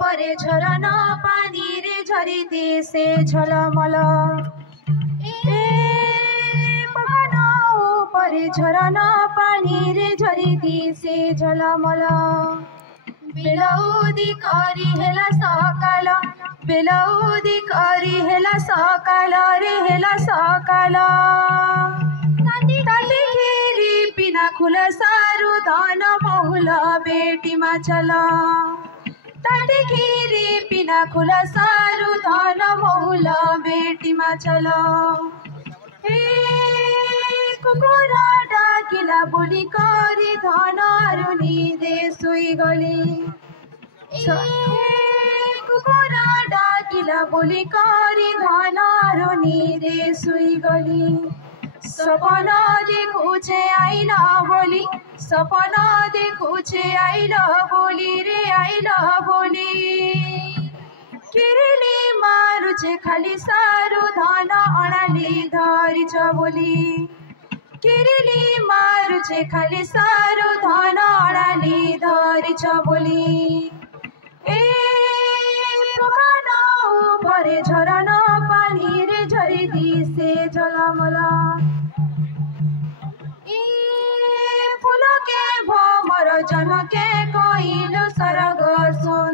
परे झरना पानी रे झरीते से झलमल परे झरना पानी रे झरीते से झलमल बेलौदी करी हेला सकाल बेलौदी करी हेला सकाल रे हेला सकाल ताती खीरी पिना खुल सारू धन बहुल बेटी मा चल ताती खीरी पिना खुल सारू धन बहुल बेटी मा चल कुकुरा डाकिला बोली करी धनहरू निदे सुई गली कुकुरा डाकिला बोली करी धनहरू निदे सुई गली सपना देखो छे आइल बोली सपना देखो छे आइल बोली रे आइल बोली किरली मारु छे खाली सारू धन अणाली धरी छ बोली किरली मारु छे खाली सारू धन अणाली धरी छ बोली पोखरा परे झरना पानी रे झरी दिसे झलमला फूल के भमर जनके कहिलो सरग सुन